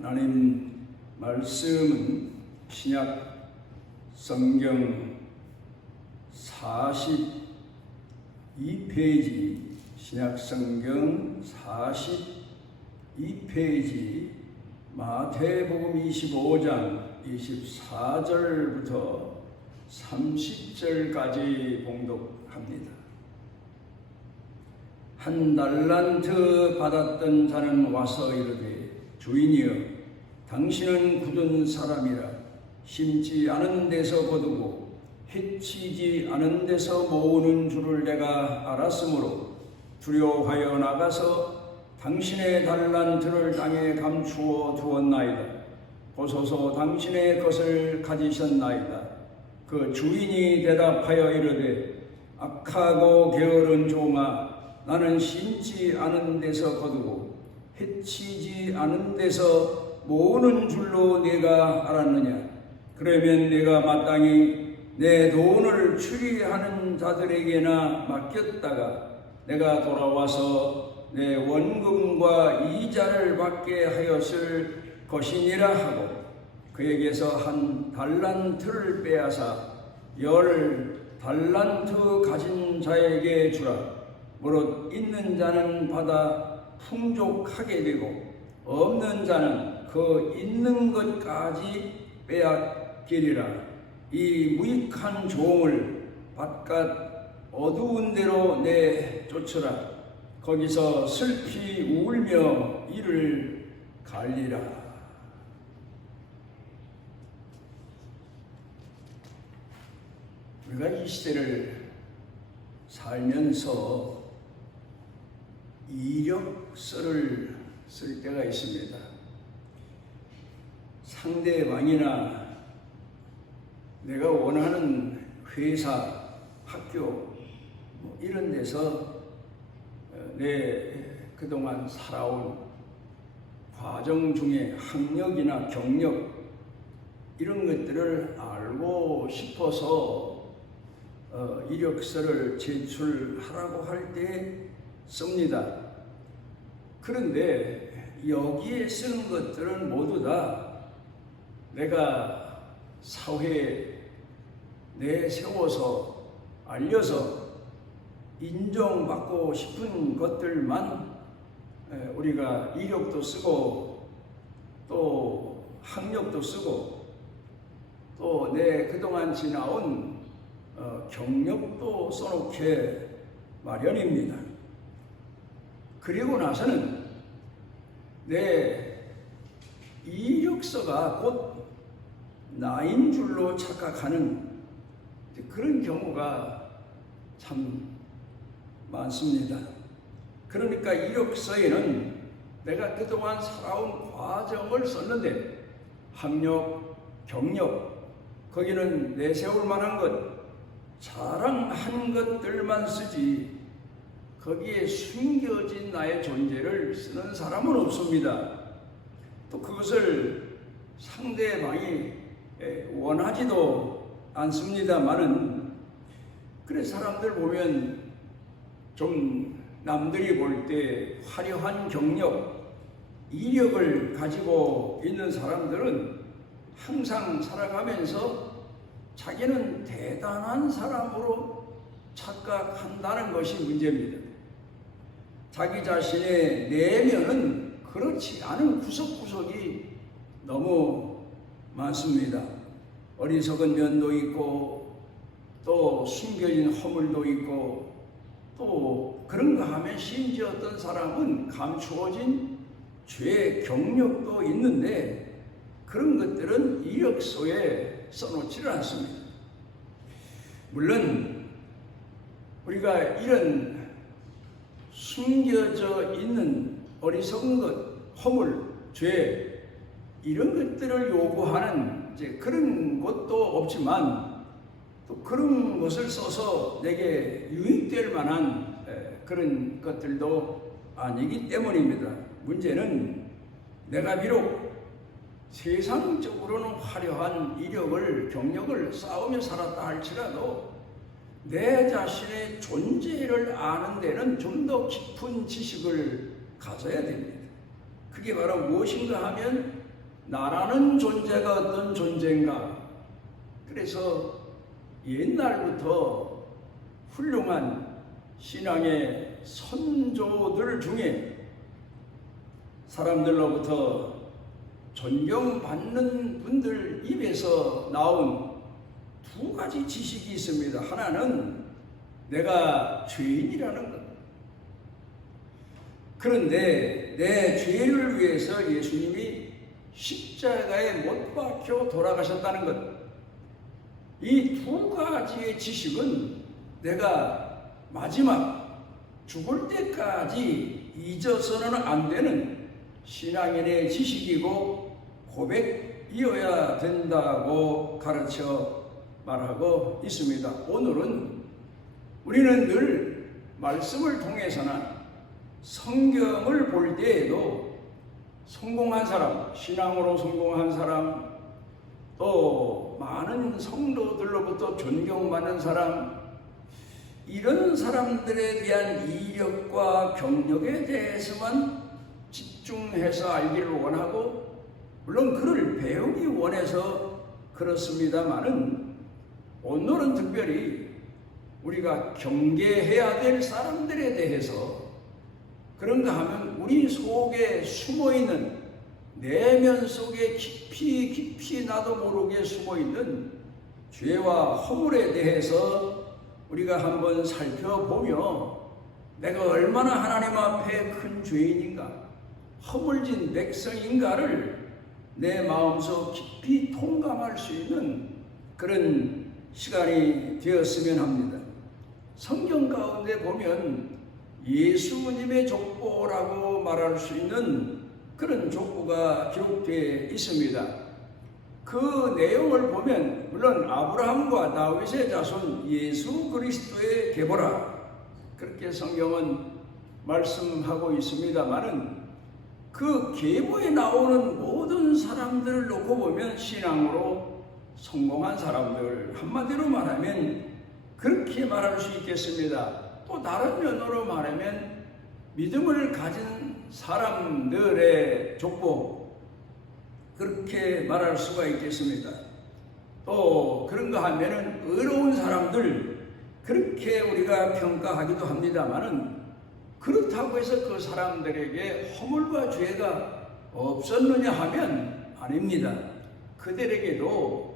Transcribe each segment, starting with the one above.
하나님 말씀은 신약 성경 42페이지, 신약 성경 42페이지, 마태복음 25장 24절부터 30절까지 봉독합니다. 한 달란트 받았던 자는 와서 이르되, 주인이여, 당신은 굳은 사람이라 심지 않은 데서 거두고 해치지 않은 데서 모으는 줄을 내가 알았으므로 두려워하여 나가서 당신의 달란트를 땅에 감추어 두었나이다. 보소서, 당신의 것을 가지셨나이다. 그 주인이 대답하여 이르되, 악하고 게으른 종아, 나는 심지 않은 데서 거두고 해치지 않은 데서 모으는 줄로 네가 알았느냐? 그러면 내가 마땅히 내 돈을 추리하는 자들에게나 맡겼다가 내가 돌아와서 내 원금과 이자를 받게 하였을 것이니라 하고, 그에게서 한 달란트를 빼앗아 10달란트 가진 자에게 주라. 무릇 있는 자는 받아 풍족하게 되고 없는 자는 그 있는 것까지 빼앗기리라. 이 무익한 종을 바깥 어두운 데로 내쫓으라. 거기서 슬피 울며 이를 갈리라. 우리가 이 시대를 살면서 이력서를 쓸 때가 있습니다. 상대방이나 내가 원하는 회사, 학교 이런 데서 내 그동안 살아온 과정 중에 학력이나 경력 이런 것들을 알고 싶어서 이력서를 제출하라고 할 때 씁니다. 그런데 여기에 쓰는 것들은 모두 다 내가 사회에 내세워서 알려서 인정받고 싶은 것들만 우리가 이력도 쓰고 또 학력도 쓰고 또 내 그동안 지나온 경력도 써놓게 마련입니다. 그리고 나서는 내 이력서가 곧 나인 줄로 착각하는 그런 경우가 참 많습니다. 그러니까 이력서에는 내가 그동안 살아온 과정을 썼는데 학력, 경력, 거기는 내세울 만한 것, 자랑한 것들만 쓰지 거기에 숨겨진 나의 존재를 쓰는 사람은 없습니다. 또 그것을 상대방이 원하지도 않습니다만은, 그래 사람들 보면 좀 남들이 볼 때 화려한 경력, 이력을 가지고 있는 사람들은 항상 살아가면서 자기는 대단한 사람으로 착각한다는 것이 문제입니다. 자기 자신의 내면은 그렇지 않은 구석구석이 너무 많습니다. 어리석은 면도 있고 또 숨겨진 허물도 있고 또 그런가 하면 심지어 어떤 사람은 감추어진 죄 경력도 있는데 그런 것들은 이력서에 써놓지를 않습니다. 물론 우리가 이런 숨겨져 있는 어리석은 것, 허물, 죄 이런 것들을 요구하는 그런 것도 없지만 또 그런 것을 써서 내게 유익될 만한 그런 것들도 아니기 때문입니다. 문제는 내가 비록 세상적으로는 화려한 이력을, 경력을 쌓으며 살았다 할지라도 내 자신의 존재를 아는 데는 좀 더 깊은 지식을 가져야 됩니다. 그게 바로 무엇인가 하면 나라는 존재가 어떤 존재인가? 그래서 옛날부터 훌륭한 신앙의 선조들 중에 사람들로부터 존경받는 분들 입에서 나온 두 가지 지식이 있습니다. 하나는 내가 죄인이라는 것. 그런데 내 죄를 위해서 예수님이 십자가에 못 박혀 돌아가셨다는 것. 이 두 가지의 지식은 내가 마지막 죽을 때까지 잊어서는 안 되는 신앙인의 지식이고 고백이어야 된다고 가르쳐 말하고 있습니다. 오늘은 우리는 늘 말씀을 통해서나 성경을 볼 때에도 성공한 사람, 신앙으로 성공한 사람, 또 많은 성도들로부터 존경받는 사람, 이런 사람들에 대한 이력과 경력에 대해서만 집중해서 알기를 원하고, 물론 그를 배우기 원해서 그렇습니다마는 오늘은 특별히 우리가 경계해야 될 사람들에 대해서, 그런가 하면 우리 속에 숨어있는, 내면 속에 깊이 나도 모르게 숨어있는 죄와 허물에 대해서 우리가 한번 살펴보며 내가 얼마나 하나님 앞에 큰 죄인인가, 허물진 백성인가를 내 마음속 깊이 통감할 수 있는 그런 시간이 되었으면 합니다. 성경 가운데 보면 예수님의 족보라고 말할 수 있는 그런 족보가 기록되어 있습니다. 그 내용을 보면 물론 아브라함과 다윗의 자손 예수 그리스도의 계보라, 그렇게 성경은 말씀하고 있습니다마는 그 계보에 나오는 모든 사람들을 놓고 보면 신앙으로 성공한 사람들, 한마디로 말하면 그렇게 말할 수 있겠습니다. 또 다른 면으로 말하면 믿음을 가진 사람들의 족보, 그렇게 말할 수가 있겠습니다. 또 그런가 하면은 의로운 사람들, 그렇게 우리가 평가하기도 합니다만은 그렇다고 해서 그 사람들에게 허물과 죄가 없었느냐 하면 아닙니다. 그들에게도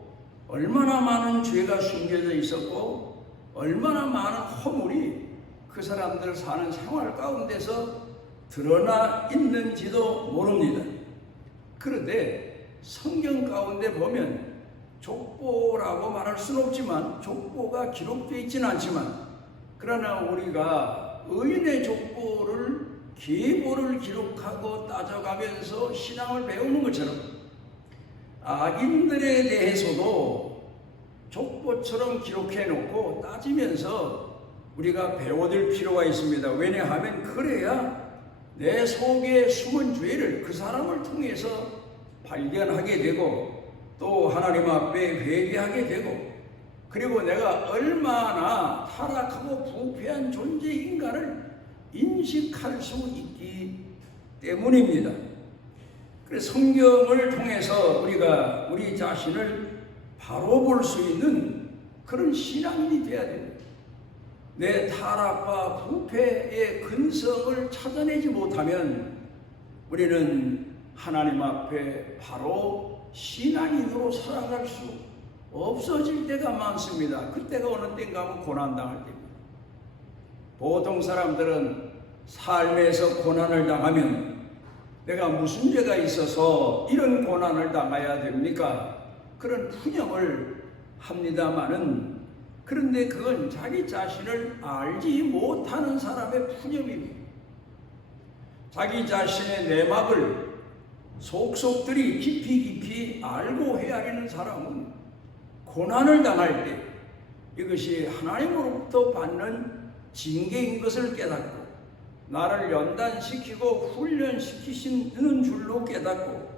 얼마나 많은 죄가 숨겨져 있었고 얼마나 많은 허물이 그 사람들 사는 생활 가운데서 드러나 있는지도 모릅니다. 그런데 성경 가운데 보면 족보라고 말할 수는 없지만, 족보가 기록되어 있지는 않지만, 그러나 우리가 의인의 족보를, 계보를 기록하고 따져가면서 신앙을 배우는 것처럼 악인들에 대해서도 족보처럼 기록해 놓고 따지면서 우리가 배워둘 필요가 있습니다. 왜냐하면 그래야 내 속에 숨은 죄를 그 사람을 통해서 발견하게 되고 또 하나님 앞에 회개하게 되고, 그리고 내가 얼마나 타락하고 부패한 존재인가를 인식할 수 있기 때문입니다. 그래서 성경을 통해서 우리가 우리 자신을 바로 볼 수 있는 그런 신앙인이 되어야 됩니다. 내 타락과 부패의 근성을 찾아내지 못하면 우리는 하나님 앞에 바로 신앙인으로 살아갈 수 없어질 때가 많습니다. 그때가 어느 때인가 하면 고난당할 때입니다. 보통 사람들은 삶에서 고난을 당하면 내가 무슨 죄가 있어서 이런 고난을 당해야 됩니까? 그런 푸념을 합니다마는, 그런데 그건 자기 자신을 알지 못하는 사람의 푸념입니다. 자기 자신의 내막을 속속들이 깊이 알고 헤아리는 사람은 고난을 당할 때 이것이 하나님으로부터 받는 징계인 것을 깨닫고 나를 연단시키고 훈련시키시는 줄로 깨닫고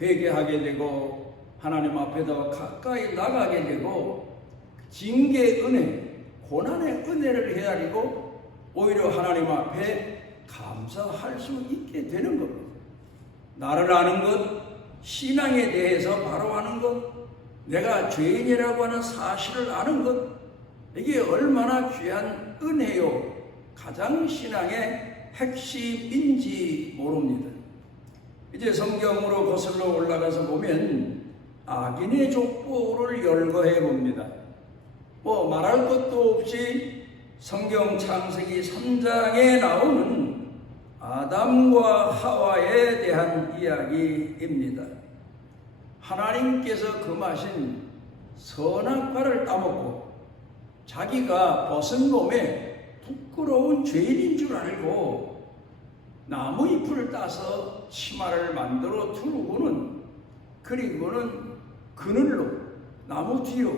회개하게 되고 하나님 앞에 더 가까이 나가게 되고 징계의 은혜, 고난의 은혜를 헤아리고 오히려 하나님 앞에 감사할 수 있게 되는 겁니다. 나를 아는 것, 신앙에 대해서 바로 아는 것, 내가 죄인이라고 하는 사실을 아는 것, 이게 얼마나 귀한 은혜요, 가장 신앙의 핵심인지 모릅니다. 이제 성경으로 거슬러 올라가서 보면 악인의 족보를 열거해 봅니다. 뭐 말할 것도 없이 성경 창세기 3장에 나오는 아담과 하와에 대한 이야기입니다. 하나님께서 금하신 선악과를 따먹고 자기가 벗은 몸에 부끄러운 죄인인 줄 알고 나무 잎을 따서 치마를 만들어 두르고는, 그리고는 그늘로 나무 뒤로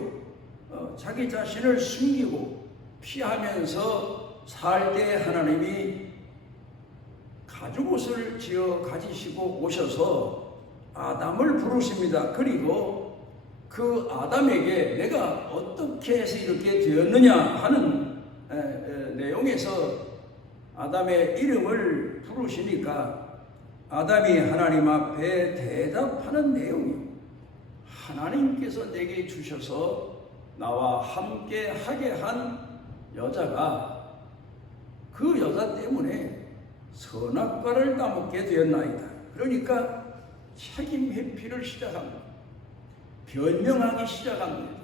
자기 자신을 숨기고 피하면서 살 때 하나님이 가죽옷을 지어 가지시고 오셔서 아담을 부르십니다. 그리고 그 아담에게 내가 어떻게 해서 이렇게 되었느냐 하는 내용에서 아담의 이름을 부르시니까 아담이 하나님 앞에 대답하는 내용이, 하나님께서 내게 주셔서 나와 함께 하게 한 여자가 그 여자 때문에 선악과를 따먹게 되었나이다. 그러니까 책임 회피를 시작합니다. 변명하기 시작합니다.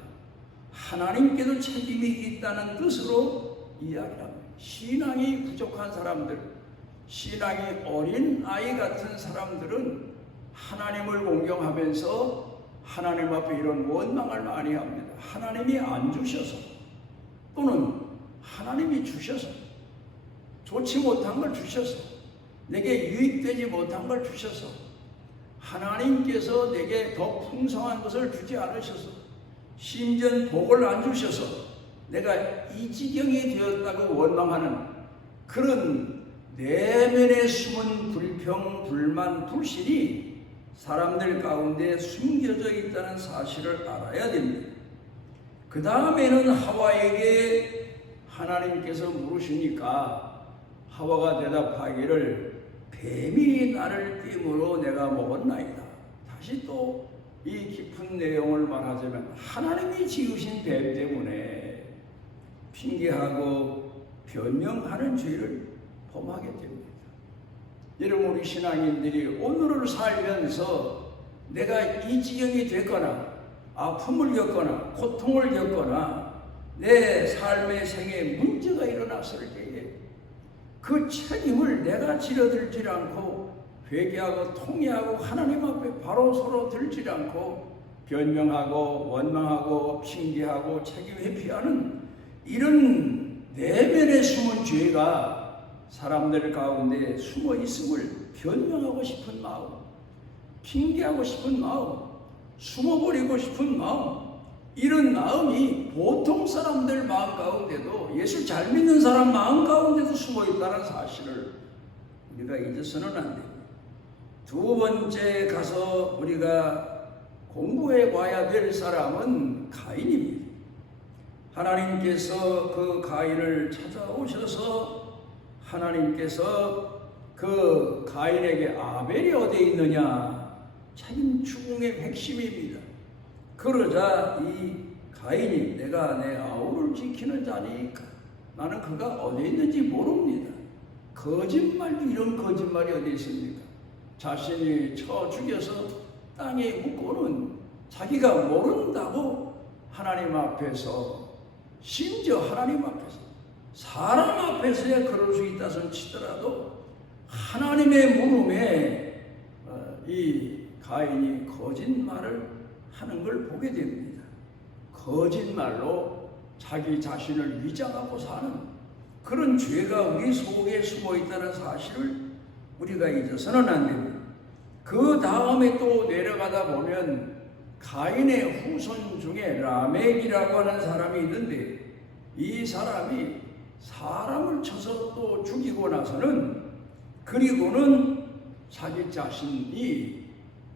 하나님께도 책임이 있다는 뜻으로 이야기합니다. 신앙이 부족한 사람들, 신앙이 어린 아이 같은 사람들은 하나님을 공경하면서 하나님 앞에 이런 원망을 많이 합니다. 하나님이 안 주셔서, 또는 하나님이 주셔서, 좋지 못한 걸 주셔서, 내게 유익되지 못한 걸 주셔서, 하나님께서 내게 더 풍성한 것을 주지 않으셔서, 심지어 복을 안 주셔서 내가 이 지경이 되었다고 원망하는 그런 내면에 숨은 불평, 불만, 불신이 사람들 가운데 숨겨져 있다는 사실을 알아야 됩니다. 그 다음에는 하와에게 하나님께서 물으시니까 하와가 대답하기를 뱀이 나를 띄므로 내가 먹었나이다. 다시 또 이 깊은 내용을 말하자면 하나님이 지으신 뱀 때문에 핑계하고 변명하는 죄를 범하게 됩니다. 여러분, 우리 신앙인들이 오늘을 살면서 내가 이 지경이 됐거나 아픔을 겪거나 고통을 겪거나 내 삶의 생에 문제가 일어났을 때에 그 책임을 내가 지려들지 않고 회개하고 통회하고 하나님 앞에 바로 서로 들지 않고 변명하고 원망하고 핑계하고 책임 회피하는 이런 내면에 숨은 죄가 사람들 가운데 숨어 있음을 변명하고 싶은 마음, 핑계하고 싶은 마음, 숨어버리고 싶은 마음, 이런 마음이 보통 사람들 마음 가운데도, 예수 잘 믿는 사람 마음 가운데도 숨어 있다는 사실을 우리가 잊어서는 안 됩니다. 두 번째 가서 우리가 공부해 봐야 될 사람은 가인입니다. 하나님께서 그 가인을 찾아오셔서 하나님께서 그 가인에게 아벨이 어디에 있느냐, 책임 추궁의 핵심입니다. 그러자 이 가인이 내가 내 아우를 지키는 자니까 나는 그가 어디에 있는지 모릅니다. 거짓말도 이런 거짓말이 어디 있습니까? 자신이 쳐 죽여서 땅에 묻고는 자기가 모른다고 하나님 앞에서, 심지어 하나님 앞에서, 사람 앞에서야 그럴 수 있다 손 치더라도 하나님의 물음에 이 가인이 거짓말을 하는 걸 보게 됩니다. 거짓말로 자기 자신을 위장하고 사는 그런 죄가 우리 속에 숨어 있다는 사실을 우리가 잊어서는 안 됩니다. 그 다음에 또 내려가다 보면 가인의 후손 중에 라멕이라고 하는 사람이 있는데, 이 사람이 사람을 쳐서 또 죽이고 나서는, 그리고는 자기 자신이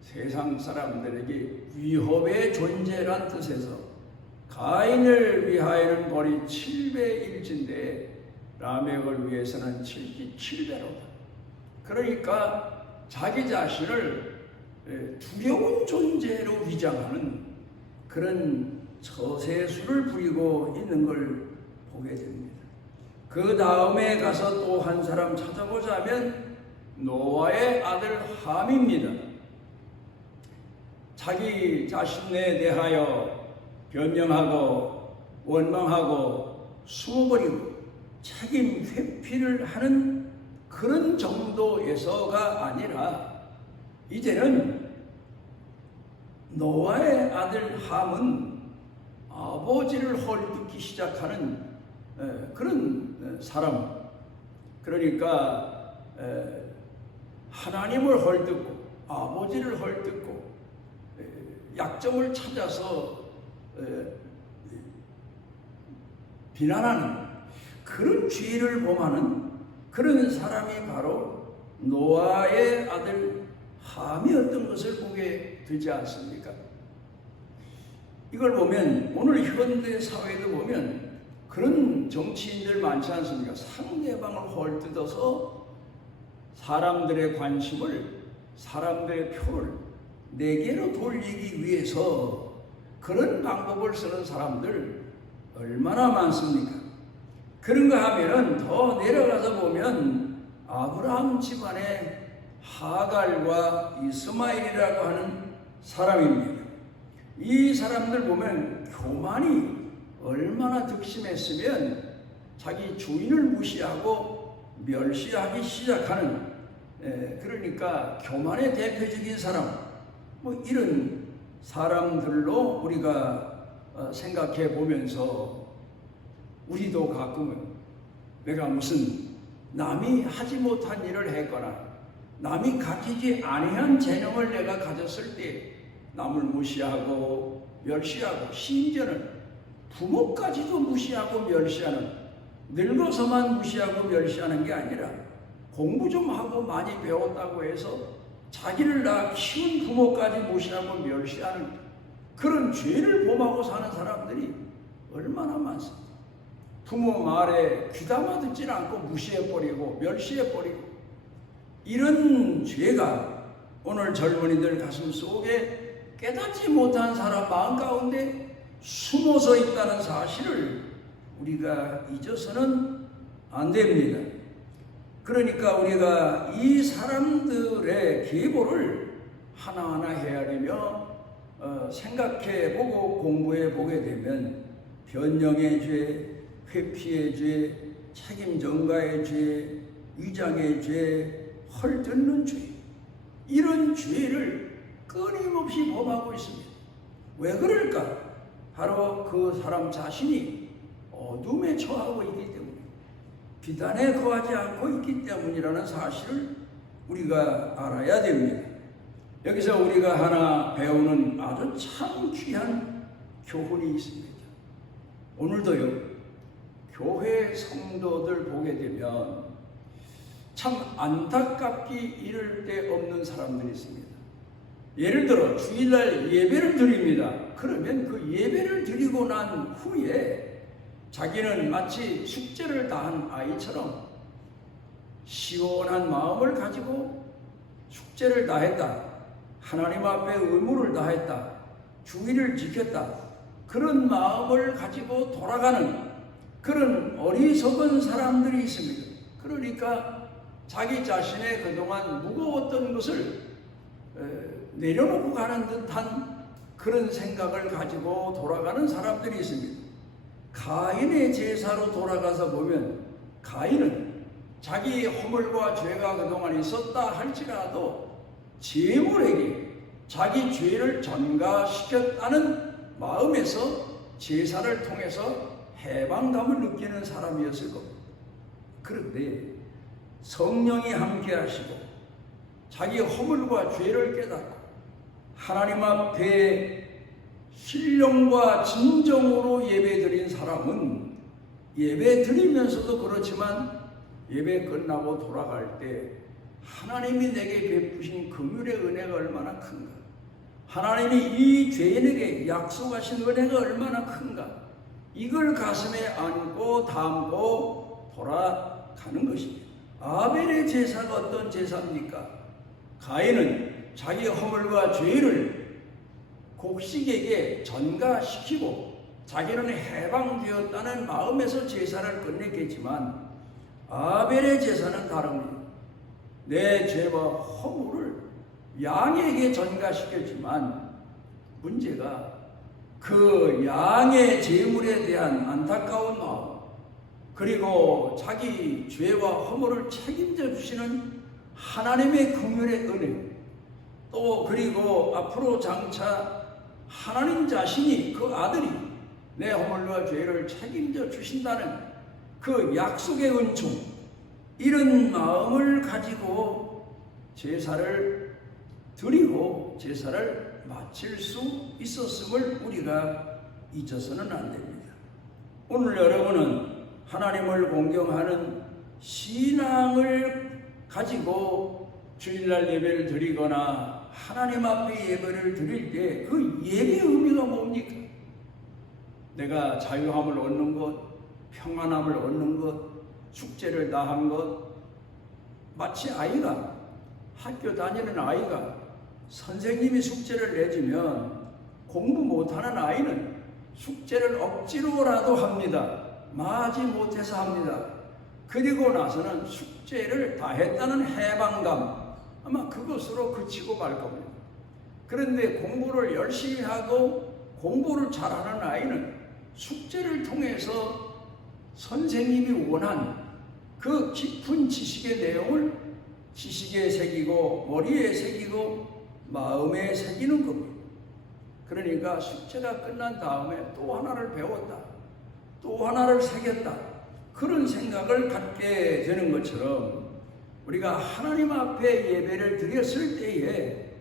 세상 사람들에게 위협의 존재란 뜻에서 가인을 위하여는 벌이 7배일진데 라멕을 위해서는 77배로다. 그러니까 자기 자신을 두려운 존재로 위장하는 그런 처세술을 부리고 있는 걸 보게 됩니다. 그 다음에 가서 또 한 사람 찾아보자면 노아의 아들 함입니다. 자기 자신에 대하여 변명하고 원망하고 숨어버리고 책임 회피를 하는 그런 정도에서가 아니라 이제는 노아의 아들 함은 아버지를 헐뜯기 시작하는 그런 사람, 그러니까 하나님을 헐뜯고 아버지를 헐뜯고 약점을 찾아서 비난하는 그런 죄를 범하는 그런 사람이 바로 노아의 아들 함이었던 것을 보게 되지 않습니까? 이걸 보면 오늘 현대 사회도 보면 그런 정치인들 많지 않습니까? 상대방을 헐뜯어서 사람들의 관심을, 사람들의 표를 내게로 돌리기 위해서 그런 방법을 쓰는 사람들 얼마나 많습니까? 그런가 하면은 더 내려가서 보면 아브라함 집안의 하갈과 이스마엘이라고 하는 사람입니다. 이 사람들 보면 교만이 얼마나 득심했으면 자기 주인을 무시하고 멸시하기 시작하는, 그러니까 교만의 대표적인 사람, 뭐 이런 사람들로 우리가 생각해 보면서 우리도 가끔은 내가 무슨 남이 하지 못한 일을 했거나 남이 가지지 아니한 재능을 내가 가졌을 때 남을 무시하고 멸시하고 심지어는 부모까지도 무시하고 멸시하는, 늙어서만 무시하고 멸시하는 게 아니라 공부 좀 하고 많이 배웠다고 해서 자기를 낳아 키운 부모까지 무시하고 멸시하는 그런 죄를 범하고 사는 사람들이 얼마나 많습니다. 부모 말에 귀담아 듣지 않고 무시해버리고 멸시해버리고, 이런 죄가 오늘 젊은이들 가슴 속에 깨닫지 못한 사람 마음 가운데 숨어서 있다는 사실을 우리가 잊어서는 안 됩니다. 그러니까 우리가 이 사람들의 계보를 하나하나 헤아리며 생각해보고 공부해보게 되면 변명의 죄, 회피의 죄, 책임 전가의 죄, 위장의 죄, 헐뜯는 죄, 이런 죄를 끊임없이 범하고 있습니다. 왜 그럴까? 바로 그 사람 자신이 어둠에 처하고 있기 때문에, 비단에 거하지 않고 있기 때문이라는 사실을 우리가 알아야 됩니다. 여기서 우리가 하나 배우는 아주 참 귀한 교훈이 있습니다. 오늘도요, 교회 성도들 보게 되면 참 안타깝기 이를 데 없는 사람들이 있습니다. 예를 들어 주일날 예배를 드립니다. 그러면 그 예배를 드리고 난 후에 자기는 마치 숙제를 다한 아이처럼 시원한 마음을 가지고 숙제를 다했다, 하나님 앞에 의무를 다했다, 주의를 지켰다, 그런 마음을 가지고 돌아가는 그런 어리석은 사람들이 있습니다. 그러니까 자기 자신의 그동안 무거웠던 것을 내려놓고 가는 듯한 그런 생각을 가지고 돌아가는 사람들이 있습니다. 가인의 제사로 돌아가서 보면 가인은 자기 허물과 죄가 그동안 있었다 할지라도 제물에게 자기 죄를 전가시켰다는 마음에서 제사를 통해서 해방감을 느끼는 사람이었을 겁니다. 그런데 성령이 함께 하시고 자기 허물과 죄를 깨닫고 하나님 앞에 신령과 진정으로 예배드린 사람은 예배 드리면서도 그렇지만 예배 끝나고 돌아갈 때 하나님이 내게 베푸신 긍휼의 은혜가 얼마나 큰가, 하나님이 이 죄인에게 약속하신 은혜가 얼마나 큰가, 이걸 가슴에 안고 담고 돌아가는 것입니다. 아벨의 제사가 어떤 제사입니까? 가인은 자기 허물과 죄를 곡식에게 전가시키고 자기는 해방되었다는 마음에서 제사를 끝냈겠지만 아벨의 제사는 다릅니다. 내 죄와 허물을 양에게 전가시켰지만 문제가 그 양의 제물에 대한 안타까운 마음, 그리고 자기 죄와 허물을 책임져 주시는 하나님의 긍휼의 은혜, 또 그리고 앞으로 장차 하나님 자신이 그 아들이 내 허물과 죄를 책임져 주신다는 그 약속의 은총, 이런 마음을 가지고 제사를 드리고 제사를 마칠 수 있었음을 우리가 잊어서는 안 됩니다. 오늘 여러분은 하나님을 공경하는 신앙을 가지고 주일날 예배를 드리거나 하나님 앞에 예배를 드릴 때 그 예배의 의미가 뭡니까? 내가 자유함을 얻는 것, 평안함을 얻는 것, 숙제를 다한 것, 마치 아이가, 학교 다니는 아이가 선생님이 숙제를 내주면 공부 못하는 아이는 숙제를 억지로라도 합니다. 마지 못해서 합니다. 그리고 나서는 숙제를 다 했다는 해방감, 아마 그것으로 그치고 말 겁니다. 그런데 공부를 열심히 하고 공부를 잘하는 아이는 숙제를 통해서 선생님이 원한 그 깊은 지식의 내용을 지식에 새기고 머리에 새기고 마음에 새기는 겁니다. 그러니까 숙제가 끝난 다음에 또 하나를 배웠다, 또 하나를 새겼다, 그런 생각을 갖게 되는 것처럼 우리가 하나님 앞에 예배를 드렸을 때에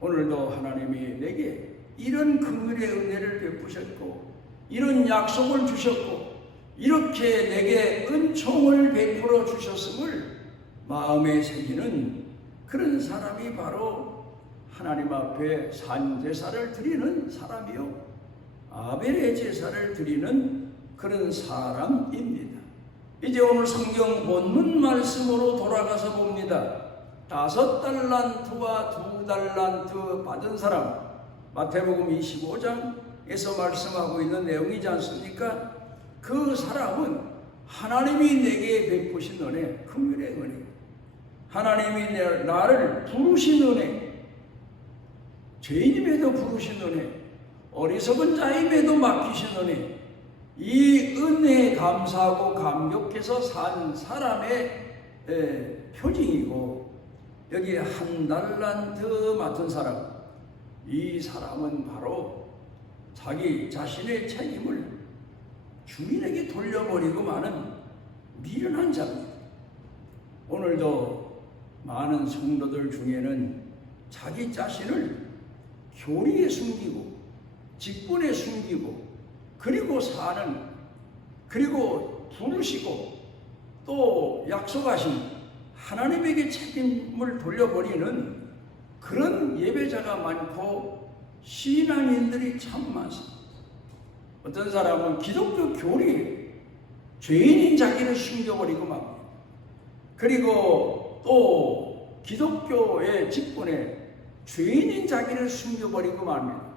오늘도 하나님이 내게 이런 긍휼의 은혜를 베푸셨고 이런 약속을 주셨고 이렇게 내게 은총을 베풀어 주셨음을 마음에 새기는 그런 사람이 바로 하나님 앞에 산제사를 드리는 사람이요, 아벨의 제사를 드리는 그런 사람입니다. 이제 오늘 성경 본문 말씀으로 돌아가서 봅니다. 5달란트와 2달란트 받은 사람, 마태복음 25장에서 말씀하고 있는 내용이지 않습니까? 그 사람은 하나님이 내게 베푸신 은혜, 긍휼의 은혜, 하나님이 나를 부르신 은혜, 죄인임에도 부르신 은혜, 어리석은 자임에도 맡기신 은혜, 이 은혜에 감사하고 감격해서 산 사람의 표징이고, 여기 1달란트 맡은 사람, 이 사람은 바로 자기 자신의 책임을 주인에게 돌려버리고 마는 미련한 자입니다. 오늘도 많은 성도들 중에는 자기 자신을 교리에 숨기고 직분에 숨기고 그리고 사는, 그리고 부르시고 또 약속하신 하나님에게 책임을 돌려버리는 그런 예배자가 많고 신앙인들이 참 많습니다. 어떤 사람은 기독교 교리에 죄인인 자기를 숨겨버리고 맙니다. 그리고 또 기독교의 직분에 죄인인 자기를 숨겨버리고 맙니다.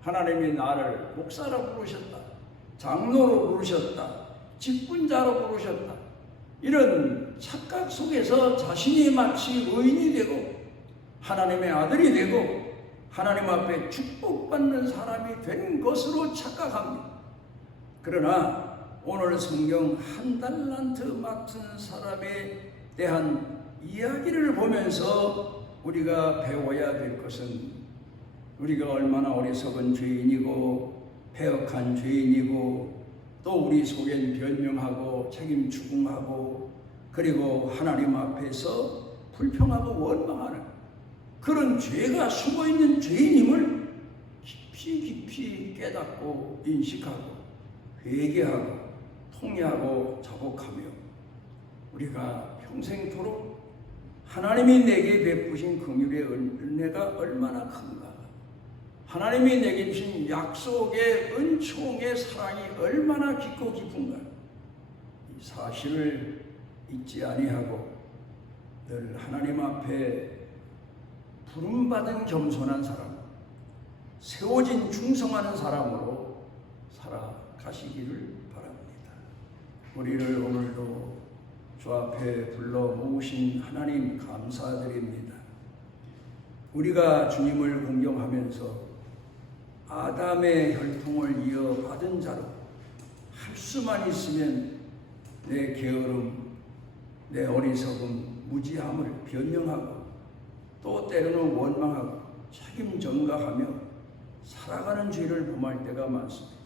하나님이 나를 목사로 부르셨다, 장로로 부르셨다, 직분자로 부르셨다, 이런 착각 속에서 자신이 마치 의인이 되고 하나님의 아들이 되고 하나님 앞에 축복받는 사람이 된 것으로 착각합니다. 그러나 오늘 성경 1달란트 맡은 사람에 대한 이야기를 보면서 우리가 배워야 될 것은 우리가 얼마나 어리석은 죄인이고 패역한 죄인이고 또 우리 속엔 변명하고 책임 추궁하고 그리고 하나님 앞에서 불평하고 원망하는 그런 죄가 숨어있는 죄인임을 깊이 깨닫고 인식하고 회개하고 통회하고 자복하며 우리가 평생토록 하나님이 내게 베푸신 긍휼의 은혜가 얼마나 큰가, 하나님이 내게 주신 약속의 은총의 사랑이 얼마나 깊고 깊은가, 이 사실을 잊지 아니하고 늘 하나님 앞에 부름받은 겸손한 사람, 세워진 충성하는 사람으로 살아가시기를 바랍니다. 우리를 오늘도 주 앞에 불러 모으신 하나님 감사드립니다. 우리가 주님을 공경하면서 아담의 혈통을 이어받은 자로 할 수만 있으면 내 게으름, 내 어리석음, 무지함을 변명하고 또 때로는 원망하고 책임 전가하며 살아가는 죄를 범할 때가 많습니다.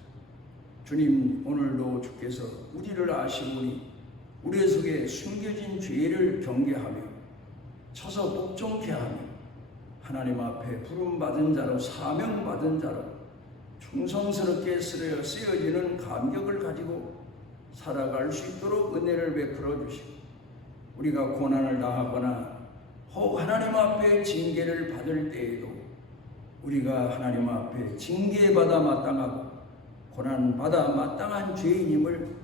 주님, 오늘도 주께서 우리를 아시오니 우리 속에 숨겨진 죄를 경계하며 쳐서 복종케 하며 하나님 앞에 부름받은 자로 사명받은 자로 충성스럽게 쓰여지는 감격을 가지고 살아갈 수 있도록 은혜를 베풀어 주시고, 우리가 고난을 당하거나 혹 하나님 앞에 징계를 받을 때에도 우리가 하나님 앞에 징계받아 마땅하고 고난받아 마땅한 죄인임을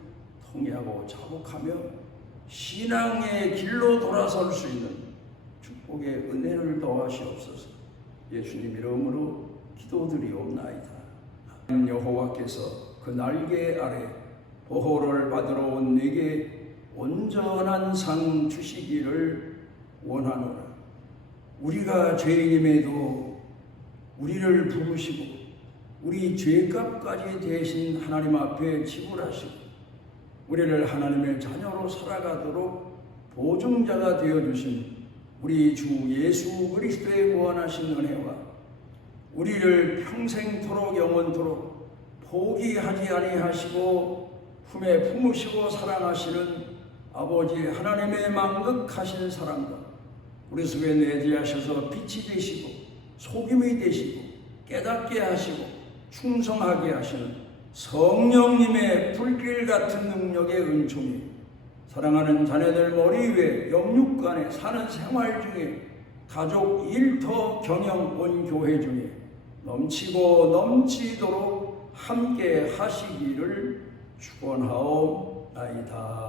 통회하고 자복하며 신앙의 길로 돌아설 수 있는 축복의 은혜를 더하시옵소서. 예수님 이름으로 기도드리옵나이다. 여호와께서 그 날개 아래 보호를 받으러 온 내게 온전한 상 주시기를 원하노라. 우리가 죄인임에도 우리를 부르시고 우리 죄값까지 대신 하나님 앞에 지불하시고 우리를 하나님의 자녀로 살아가도록 보증자가 되어주신 우리 주 예수 그리스도의 무한하신 은혜와 우리를 평생토록 영원토록 포기하지 아니하시고 품에 품으시고 사랑하시는 아버지 하나님의 만극하신 사랑과 우리 속에 내재하셔서 빛이 되시고 소금이 되시고 깨닫게 하시고 충성하게 하시는 성령님의 불길 같은 능력의 은총이 사랑하는 자녀들 머리 위에 영육간에 사는 생활 중에 가족 일터 경영 온 교회 중에 넘치고 넘치도록 함께 하시기를 축원하옵나이다.